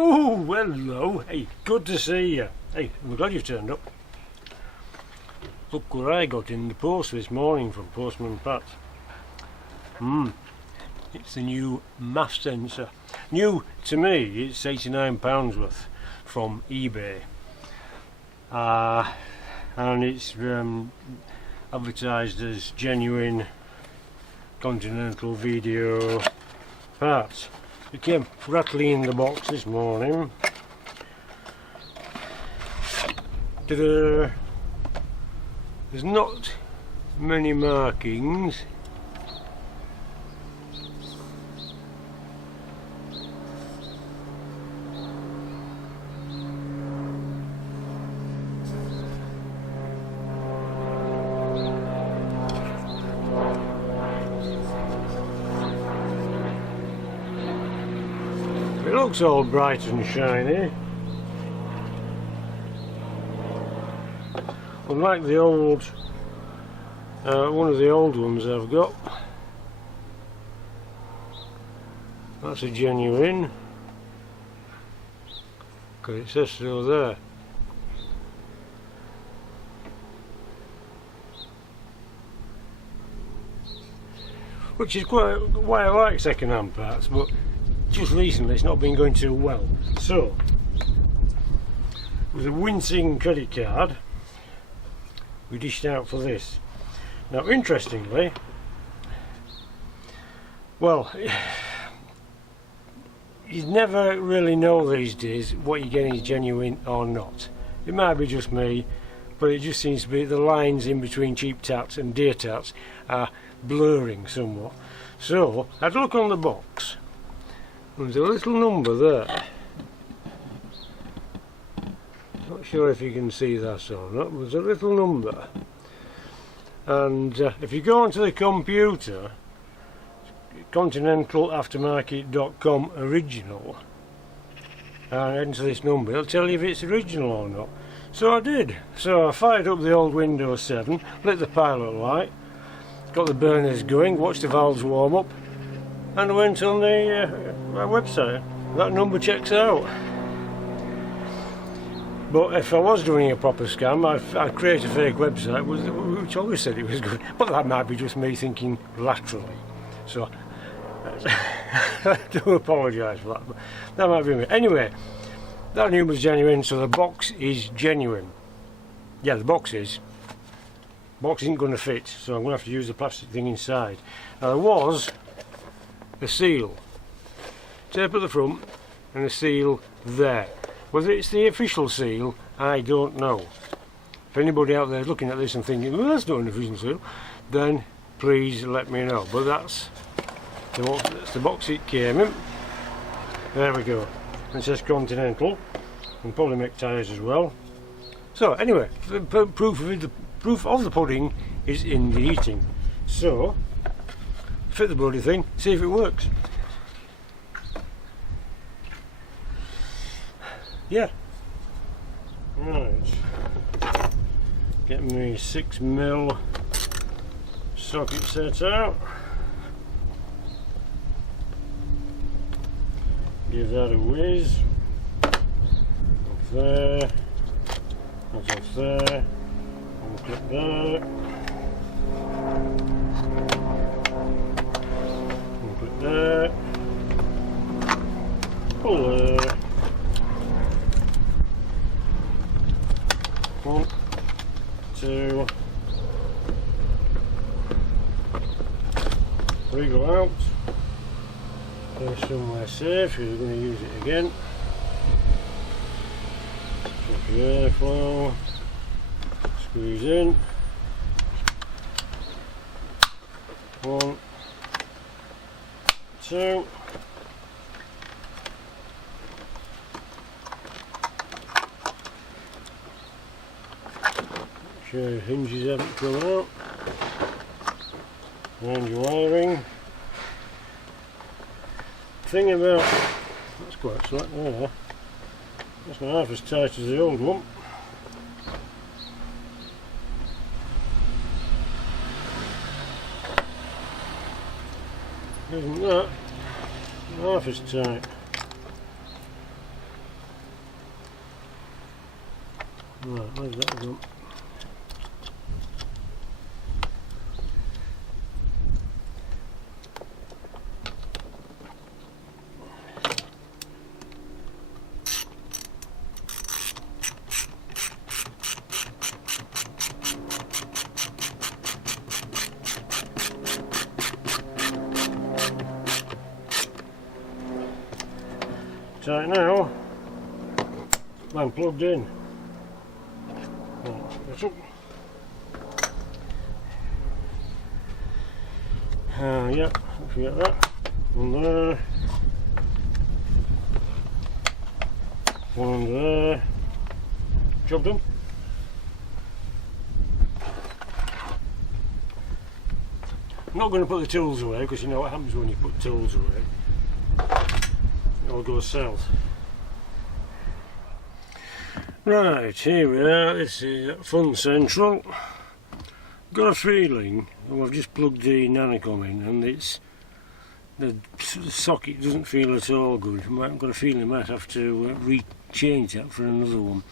Oh, hello. Hey, good to see you. Hey, I'm glad you've turned up. Look what I got in the post this morning from Postman Pat. It's the new MAF sensor. New to me, it's £89 worth from eBay. And it's advertised as genuine Continental video parts. It came rattling in the box this morning. Ta-da! There's not many markings. It looks all bright and shiny. Unlike the old, one of the old ones I've got. That's a genuine, because it says so there. Which is quite why I like second-hand parts, but just recently it's not been going too well. So, with a wincing credit card, we dished out for this. Now, interestingly, well, you never really know these days what you're getting is genuine or not. It might be just me, but it just seems to be the lines in between cheap tats and dear tats are blurring somewhat. So, I had a look on the box. There's a little number there. Not sure if you can see that or not, but there's a little number. And if you go onto the computer, continentalaftermarket.com original, and enter this number, it'll tell you if it's original or not. So I did. So I fired up the old Windows 7, lit the pilot light, got the burners going, watched the valves warm up, and I went on the website. That number checks out. But if I was doing a proper scam, I'd create a fake website which always said it was good. But that might be just me thinking laterally. So I do apologise for that. But that might be me. Anyway, that number's genuine, so the box is genuine. Yeah, the box is. Box isn't going to fit, so I'm going to have to use the plastic thing inside. Now there was a seal. Tape at the front and a seal there. Whether it's the official seal, I don't know. If anybody out there is looking at this and thinking, well, that's not an official seal, then please let me know. But that's the box it came in. There we go. It says Continental, and probably make tyres as well. So anyway, the proof of the pudding is in the eating. So, fit the bloody thing, see if it works. Yeah. Right. Get me 6mm socket set out. Give that a whiz. Off there. That's off there. And clip that. And clip that. Pull there. 1, 2, 3 go out. Go somewhere safe, you're going to use it again. Check the airflow. Squeeze in. 1, 2. Sure the hinges haven't come out. And your wiring. Thing about that's quite slack there. That's not half as tight as the old one. Isn't that half as tight? Right, where's that gone? Right now, I'm plugged in. That's up. Yeah, forget that. One there. One there. Job done. I'm not going to put the tools away because you know what happens when you put tools away. It all goes south. Right, here we are. This is Fun Central. Got a feeling, well, I've just plugged the Nanocom in and the socket doesn't feel at all good. I've got a feeling I might have to re-change that for another one.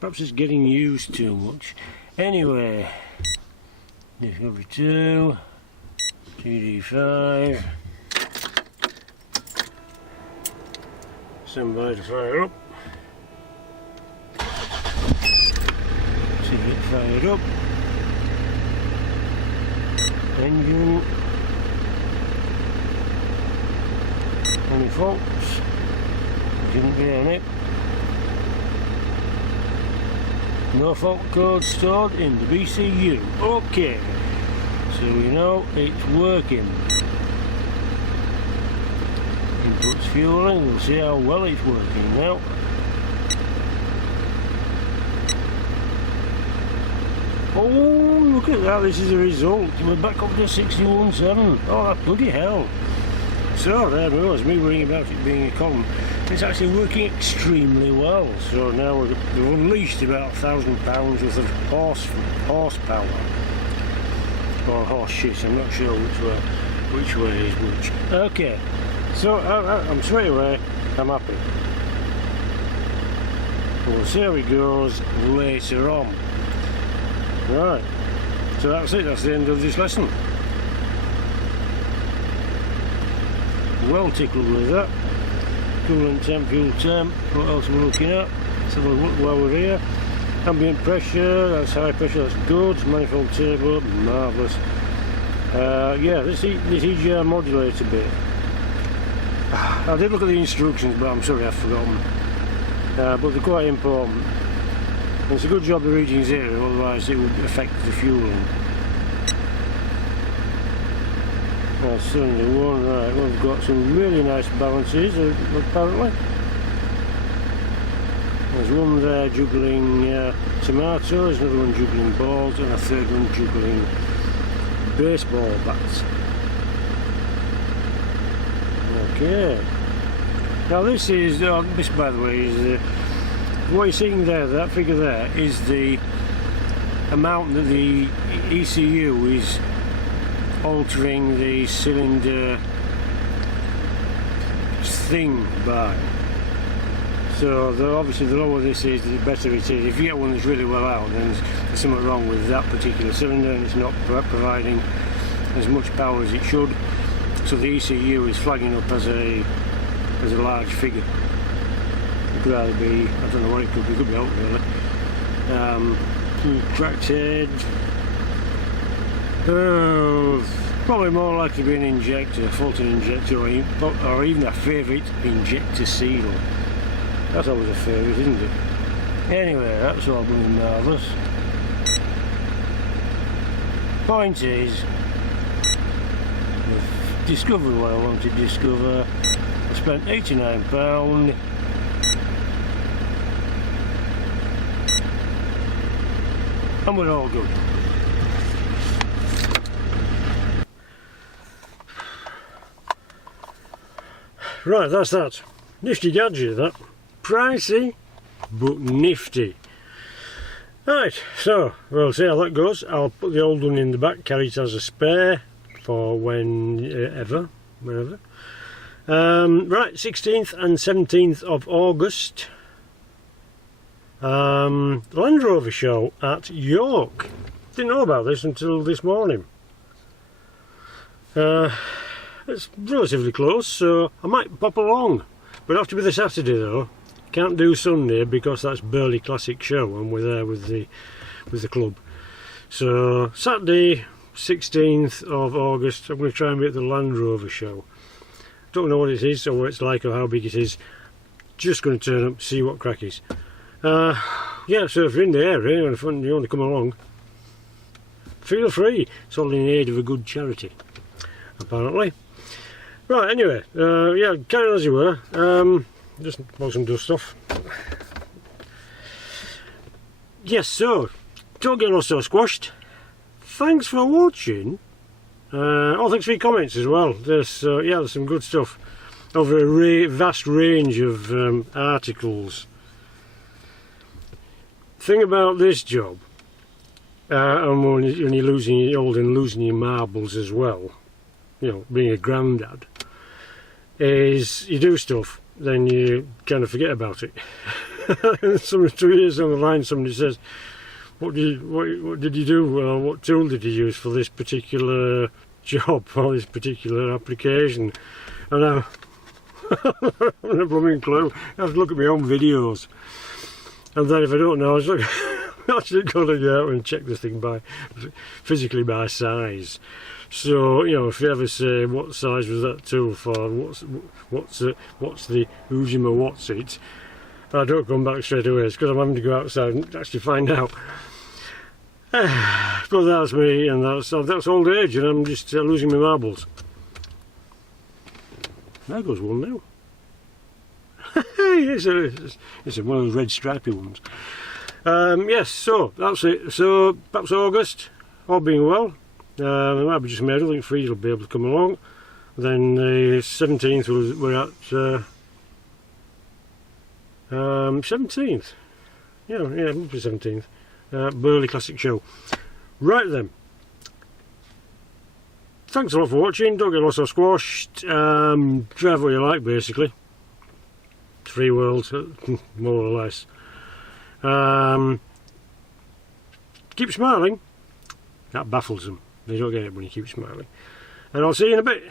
Perhaps it's getting used too much. Anyway, Discovery 2, TD5. Stand by to fire up. See it fired up. Engine. Any faults? Didn't be any. No fault code stored in the BCU. Okay. So we know it's working. Inputs fueling, we'll see how well it's working now. Oh, look at that, this is the result. We're back up to 61.7. Oh, that bloody hell. So there goes me worrying about it being a column. It's actually working extremely well. So now we've unleashed about £1,000 worth of horsepower. Or horse shit, I'm not sure which way is which. Okay. So I'm straight away, I'm happy. We'll see how it goes later on. Right, so that's it, that's the end of this lesson. Well tickled with that. Coolant temp, fuel temp, what else are we looking at? Let's have a look while we're here. Ambient pressure, that's high pressure, that's good. Manifold turbo, marvellous. Yeah, this EGR modulator bit. I did look at the instructions, but I'm sorry I've forgotten. But they're quite important. It's a good job the reading zero, otherwise it would affect the fueling. That's cylinder one, right, we've got some really nice balances apparently. There's one there juggling tomatoes, another one juggling balls, and a third one juggling baseball bats. Okay. Now this is, this by the way is, what you're seeing there, that figure there, is the amount that the ECU is altering the cylinder thing by. So obviously the lower this is, the better it is. If you get one that's really well out, then there's something wrong with that particular cylinder and it's not providing as much power as it should. So the ECU is flagging up as a large figure. It could either be, I don't know what it could be out really. Cracked head. Probably more likely to be an injector, a faulty injector, or even a favourite injector seal. That's always a favourite, isn't it? Anyway, that's all really marvellous. Point is, I've discovered what I wanted to discover. I spent £89. And we're all good. Right, that's that. Nifty gadget, that. Pricey, but nifty. Right, so we'll see how that goes. I'll put the old one in the back, carry it as a spare for whenever. Right, 16th and 17th of August Land Rover show at York. Didn't know about this until this morning. It's relatively close, so I might pop along. But it'll have to be the Saturday though. Can't do Sunday because that's Burley Classic Show and we're there with the club. So Saturday, 16th of August, I'm going to try and be at the Land Rover show. Don't know what it is or what it's like or how big it is. Just going to turn up, see what crack is. Yeah, so if you're in the area and you want to come along, feel free. It's all in aid of a good charity, apparently. Right, anyway, yeah, carry on as you were. Just want some dust off. Yes, so, don't get so squashed. Thanks for watching. Oh, thanks for your comments as well. There's some good stuff over a vast range of articles. Thing about this job, and when you're losing your old and losing your marbles as well, you know, being a grandad, is you do stuff, then you kind of forget about it. And 2 years down the line, somebody says, what did you do? What tool did you use for this particular job or this particular application? And I'm a blooming clue. I have to look at my own videos. And then if I don't know, I actually got to go out and check this thing physically by size. So, you know, if you ever say what size was that tool for, what's the Ujima what's it, I don't come back straight away. It's because I'm having to go outside and actually find out. But that's me, and that's old age, and I'm just losing my marbles. There goes one now. it's one of those red stripy ones. Yes, so that's it. So perhaps August, all being well. It might be just me. I don't think Frieda will be able to come along. Then the 17th we're at 17th. Yeah, it must be 17th. Burley Classic Show. Right then. Thanks a lot for watching. Don't get lost or squashed. Drive what you like, basically. Free world, more or less. Keep smiling. That baffles them. They don't get it when you keep smiling. And I'll see you in a bit.